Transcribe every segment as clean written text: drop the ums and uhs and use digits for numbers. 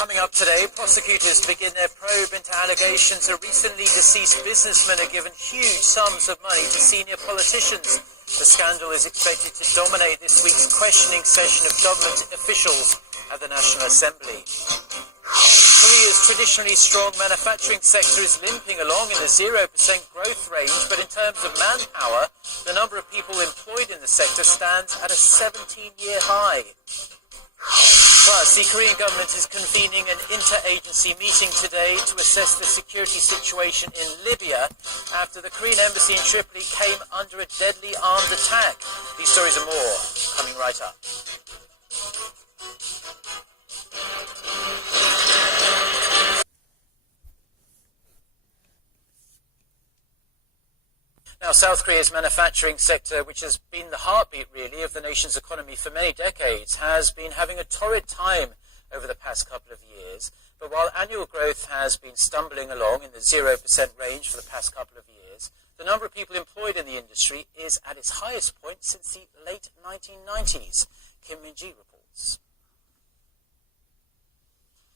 Coming up today, prosecutors begin their probe into allegations a recently deceased businessman had given huge sums of money to senior politicians. The scandal is expected to dominate this week's questioning session of government officials at the National Assembly. Korea's traditionally strong manufacturing sector is limping along in the 0% growth range, but in terms of manpower, the number of people employed in the sector stands at a 17-year high. Plus, the Korean government is convening an interagency meeting today to assess the security situation in Libya after the Korean embassy in Tripoli came under a deadly armed attack. These stories and more coming right up. Now, South Korea's manufacturing sector, which has been the heartbeat, really, of the nation's economy for many decades, has been having a torrid time over the past couple of years. But while annual growth has been stumbling along in the 0% range for the past couple of years, the number of people employed in the industry is at its highest point since the late 1990s. Kim Min-ji reports.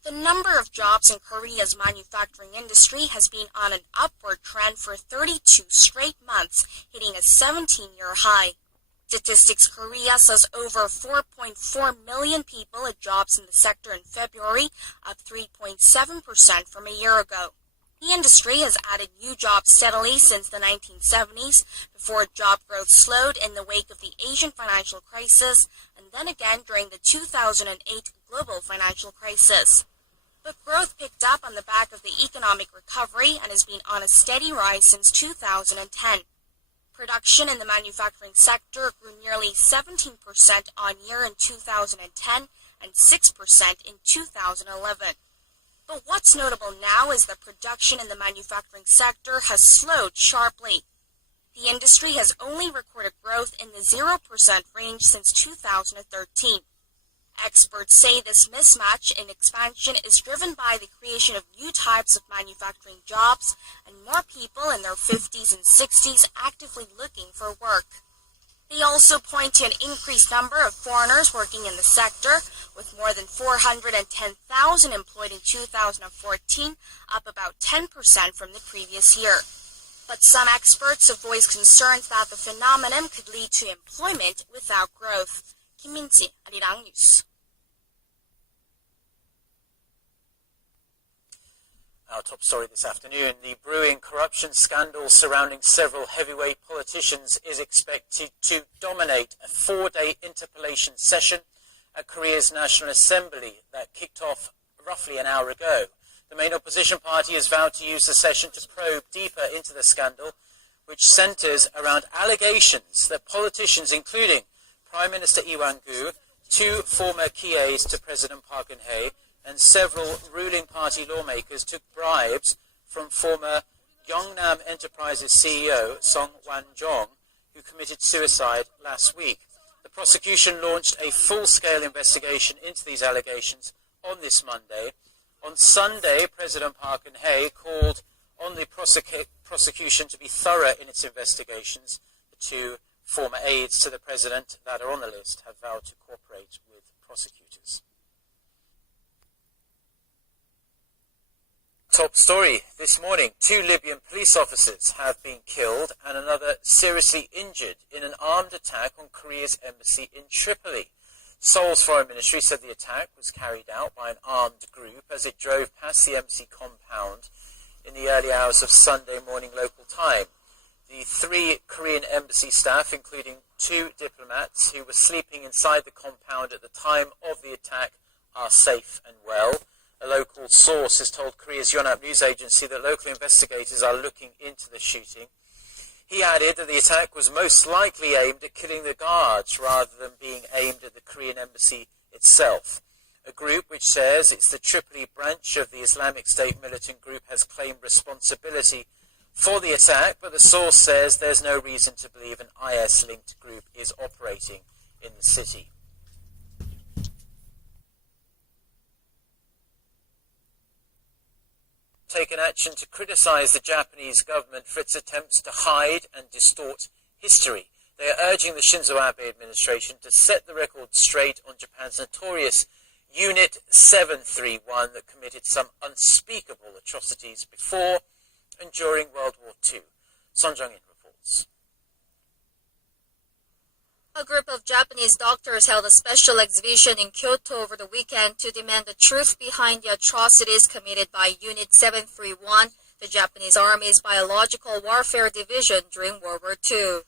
The number of jobs in Korea's manufacturing industry has been on an upward trend for 32 straight months, hitting a 17-year high. Statistics Korea says over 4.4 million people had jobs in the sector in February, up 3.7% from a year ago. The industry has added new jobs steadily since the 1970s, before job growth slowed in the wake of the Asian financial crisis, and then again during the 2008 global financial crisis. But growth picked up on the back of the economic recovery and has been on a steady rise since 2010. Production in the manufacturing sector grew nearly 17% on year in 2010 and 6% in 2011. But what's notable now is that production in the manufacturing sector has slowed sharply. The industry has only recorded growth in the 0% range since 2013. Experts say this mismatch in expansion is driven by the creation of new types of manufacturing jobs and more people in their 50s and 60s actively looking for work. They also point to an increased number of foreigners working in the sector, with more than 410,000 employed in 2014, up about 10% from the previous year. But some experts have voiced concerns that the phenomenon could lead to employment without growth. Kim Min-ji, Arirang News. Our top story this afternoon, the brewing corruption scandal surrounding several heavyweight politicians is expected to dominate a 4-day interpellation session at Korea's National Assembly that kicked off roughly an hour ago. The main opposition party has vowed to use the session to probe deeper into the scandal, which centers around allegations that politicians, including Prime Minister Lee Wang-gu, 2 former key aides to President Park Geun-hye, and several ruling party lawmakers took bribes from former Gyeongnam Enterprises CEO Song Wan-jong, who committed suicide last week. The prosecution launched a full-scale investigation into these allegations on this Monday. On Sunday, President Park Geun-hye called on the prosecution to be thorough in its investigations. The 2 former aides to the president that are on the list have vowed to cooperate with prosecutors. Top story this morning. 2 Libyan police officers have been killed and another seriously injured in an armed attack on Korea's embassy in Tripoli. Seoul's foreign ministry said the attack was carried out by an armed group as it drove past the embassy compound in the early hours of Sunday morning local time. The 3 Korean embassy staff, including 2 diplomats who were sleeping inside the compound at the time of the attack, are safe and well. A local source has told Korea's Yonhap news agency that local investigators are looking into the shooting. He added that the attack was most likely aimed at killing the guards rather than being aimed at the Korean embassy itself. A group which says it's the Tripoli branch of the Islamic State militant group has claimed responsibility for the attack, but the source says there's no reason to believe an IS-linked group is operating in the city. Taken action to criticize the Japanese government for its attempts to hide and distort history. They are urging the Shinzo Abe administration to set the record straight on Japan's notorious Unit 731 that committed some unspeakable atrocities before and during World War II. Son Jung-in reports. A group of Japanese doctors held a special exhibition in Kyoto over the weekend to demand the truth behind the atrocities committed by Unit 731, the Japanese Army's biological warfare division during World War II.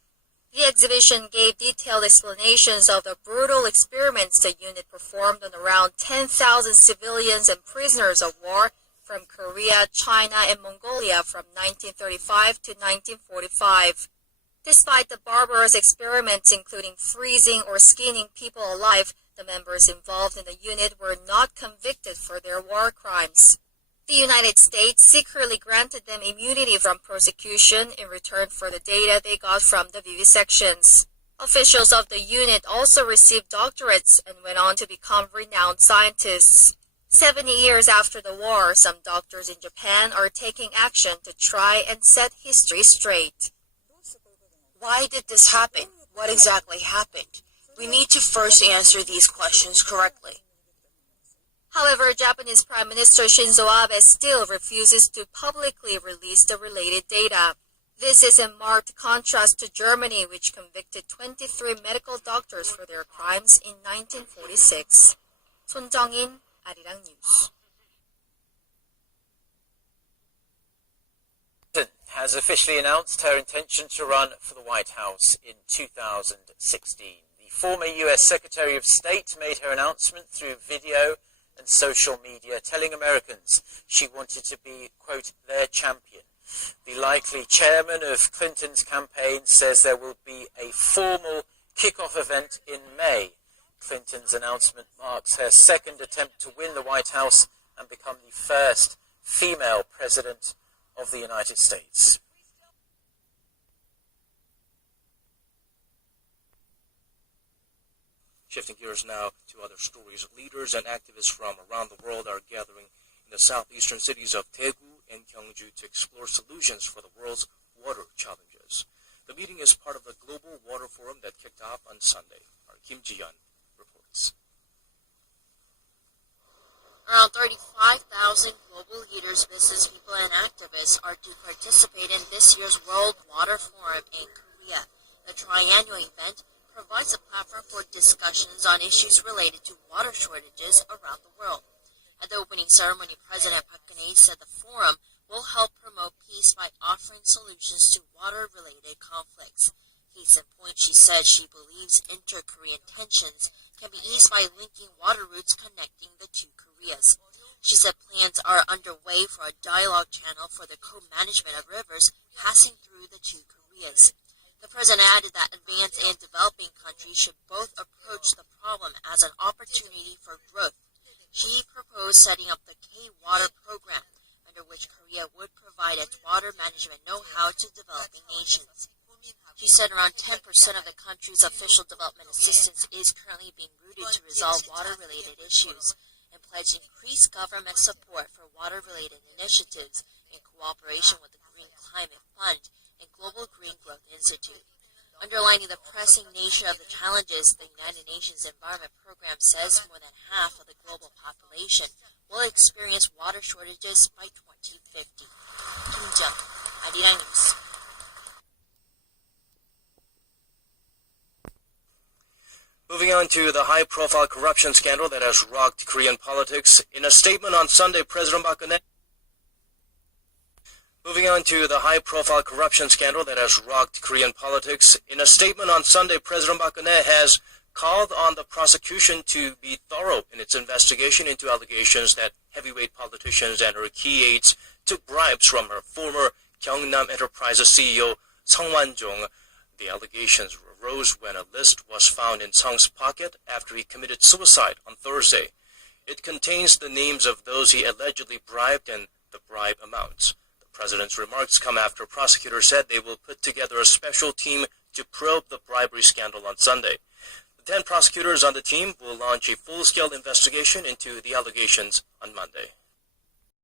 The exhibition gave detailed explanations of the brutal experiments the unit performed on around 10,000 civilians and prisoners of war from Korea, China, and Mongolia from 1935 to 1945. Despite the barbarous experiments including freezing or skinning people alive, the members involved in the unit were not convicted for their war crimes. The United States secretly granted them immunity from prosecution in return for the data they got from the vivisections. Officials of the unit also received doctorates and went on to become renowned scientists. 70 years after the war, some doctors in Japan are taking action to try and set history straight. Why did this happen? What exactly happened? We need to first answer these questions correctly. However, Japanese Prime Minister Shinzo Abe still refuses to publicly release the related data. This is in marked contrast to Germany, which convicted 23 medical doctors for their crimes in 1946. Son Jung-in, Arirang News. Has officially announced her intention to run for the White House in 2016. The former US Secretary of State made her announcement through video and social media, telling Americans she wanted to be, quote, their champion. The likely chairman of Clinton's campaign says there will be a formal kickoff event in May. Clinton's announcement marks her second attempt to win the White House and become the first female president of the United States. Shifting gears now to other stories, leaders and activists from around the world are gathering in the southeastern cities of Daegu and Gyeongju to explore solutions for the world's water challenges. The meeting is part of the Global Water Forum that kicked off on Sunday. Our Kim Ji-yeon reports. Around 35,000 global leaders, business people, and activists are to participate in this year's World Water Forum in Korea. The triannual event provides a platform for discussions on issues related to water shortages around the world. At the opening ceremony, President Park Geun-hye said the forum will help promote peace by offering solutions to water-related conflicts. Case in point, she said she believes inter-Korean tensions can be eased by linking water routes connecting the two Koreas. She said plans are underway for a dialogue channel for the co-management of rivers passing through the two Koreas. The president added that advanced and developing countries should both approach the problem as an opportunity for growth. She proposed setting up the K-Water program, under which Korea would provide its water management know-how to developing nations. She said around 10% of the country's official development assistance is currently being routed to resolve water-related issues, and pledged increased government support for water-related initiatives in cooperation with the Green Climate Fund and Global Green Growth Institute. Underlining the pressing nature of the challenges, the United Nations Environment Program says more than half of the global population will experience water shortages by 2050. Kim Jung, Arirang News. Moving on to the high-profile corruption scandal that has rocked Korean politics. In a statement on Sunday, President Park Geun-hye has called on the prosecution to be thorough in its investigation into allegations that heavyweight politicians and her key aides took bribes from her former Gyeongnam Enterprises CEO Sung Wan-jong. The allegations arose when a list was found in Sung's pocket after he committed suicide on Thursday. It contains the names of those he allegedly bribed and the bribe amounts. The president's remarks come after prosecutors said they will put together a special team to probe the bribery scandal on Sunday. The 10 prosecutors on the team will launch a full-scale investigation into the allegations on Monday.